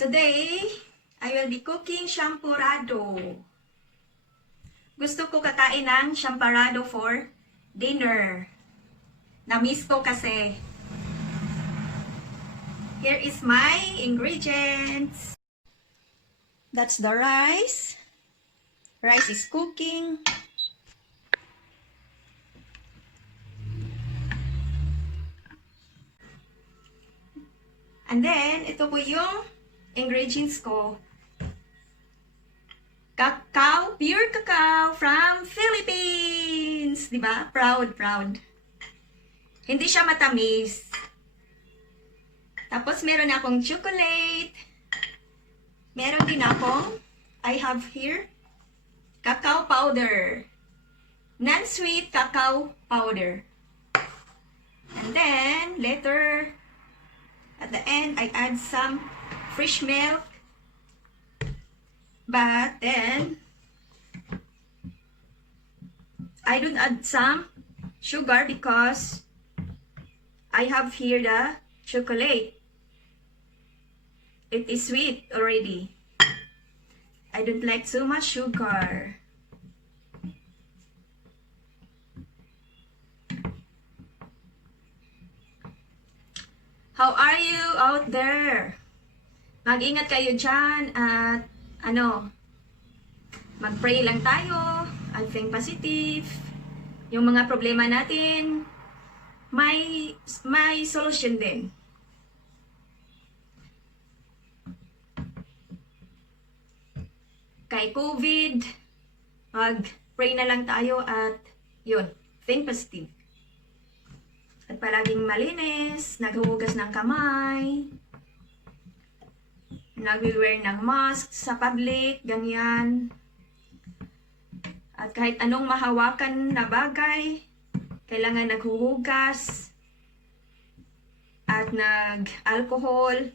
Today, I will be cooking champorado. Gusto ko kakain ng champorado for dinner. Na-miss ko kasi. Here is my ingredients. That's the rice. Rice is cooking. And then, ito po yung ingredients ko. Cacao, pure cacao from Philippines. Diba? Proud, proud. Hindi siya matamis. Tapos, meron akong chocolate. Meron din akong, I have here, cacao powder. Non-sweet cacao powder. And then, later, at the end, I add some fresh milk. But then, I don't add some sugar because I have here the chocolate. It is sweet already. I don't like so much sugar. How are you out there? Mag-ingat kayo dyan at mag-pray lang tayo and think positive. Yung mga problema natin, may solution din. Kay COVID, mag-pray na lang tayo at yun, think positive. At palaging malinis, naghuhugas ng kamay, nag-wear ng mask sa public, ganyan. At kahit anong mahawakan na bagay, kailangan naghuhugas at nag-alcohol.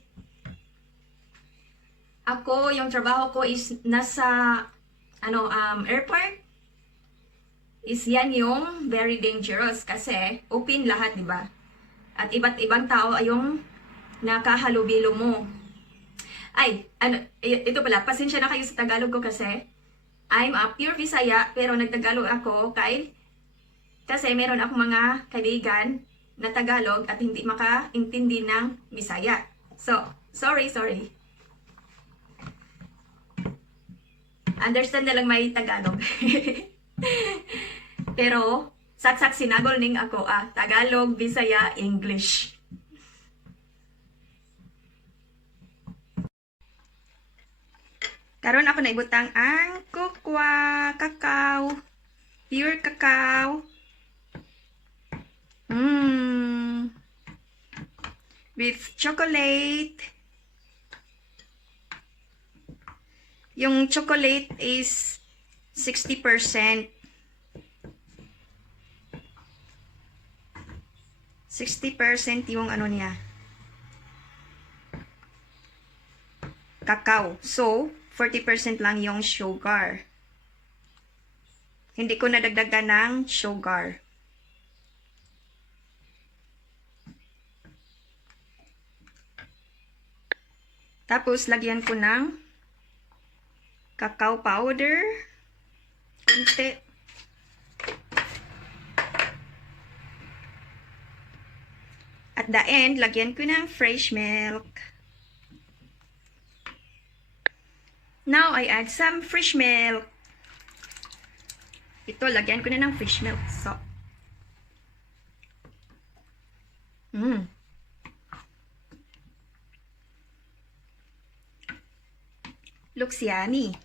Ako, yung trabaho ko is nasa airport. Is yan yung very dangerous kasi open lahat, di ba? At iba't ibang tao ay yung nakahalubilo mo. Ay, ito pala, pasensya na kayo sa Tagalog ko kasi I'm a pure Visaya pero nagtagalog ako kasi meron akong mga kaibigan na Tagalog at hindi makaintindi ng Bisaya. So, sorry. Understand na lang may Tagalog. Pero, saksak sinagol ning ako Tagalog, Bisaya, English. Karon ako na ibutang ang cacao, pure cacao. With chocolate. Yung chocolate is 60%. 60% yung niya. Cacao. So, 40% lang yung sugar. Hindi ko nadagdagan ng sugar. Tapos, lagyan ko ng cacao powder. Kunti. At the end, lagyan ko ng fresh milk. Now, I add some fresh milk. Ito, lagyan ko na ng fresh milk. So, looks yummy.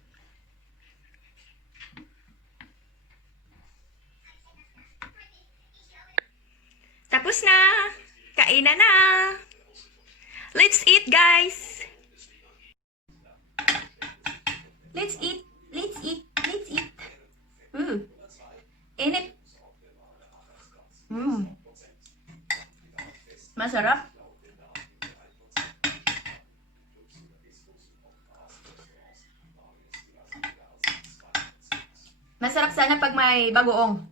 Tapos na! Kainan na! Let's eat, guys! Let's eat! Init! Masarap! Masarap sana pag may bagoong.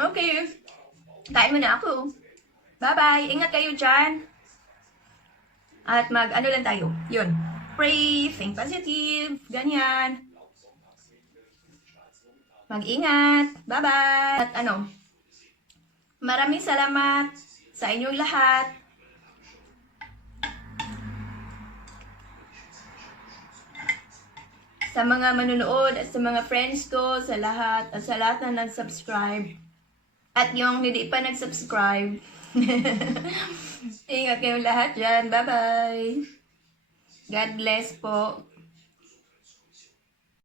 Okay. Kain mo na ako. Bye-bye. Ingat kayo dyan. At ano lang tayo. Yun. Pray, think positive. Ganyan. Mag-ingat. Bye-bye. At maraming salamat sa inyong lahat. Sa mga manunood at sa mga friends ko, sa lahat, at sa lahat na nag-subscribe. At yung hindi pa nag-subscribe. Ingat kayong lahat dyan. Bye-bye. God bless po.